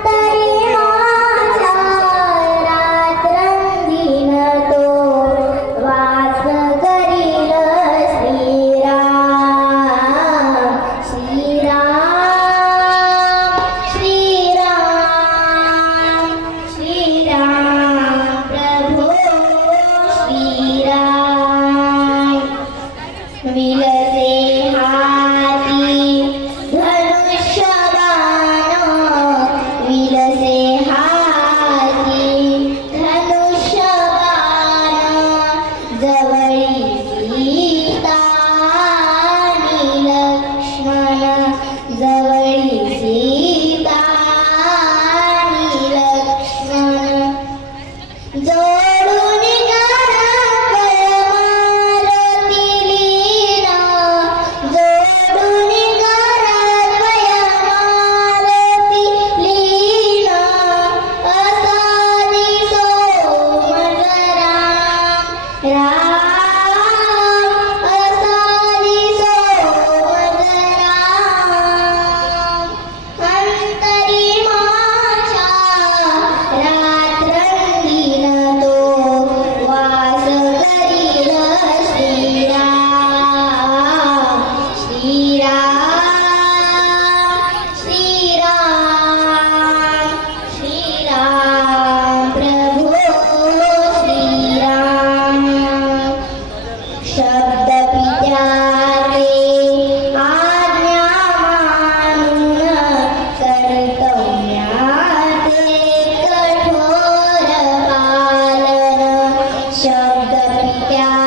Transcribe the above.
Bye. Yeah.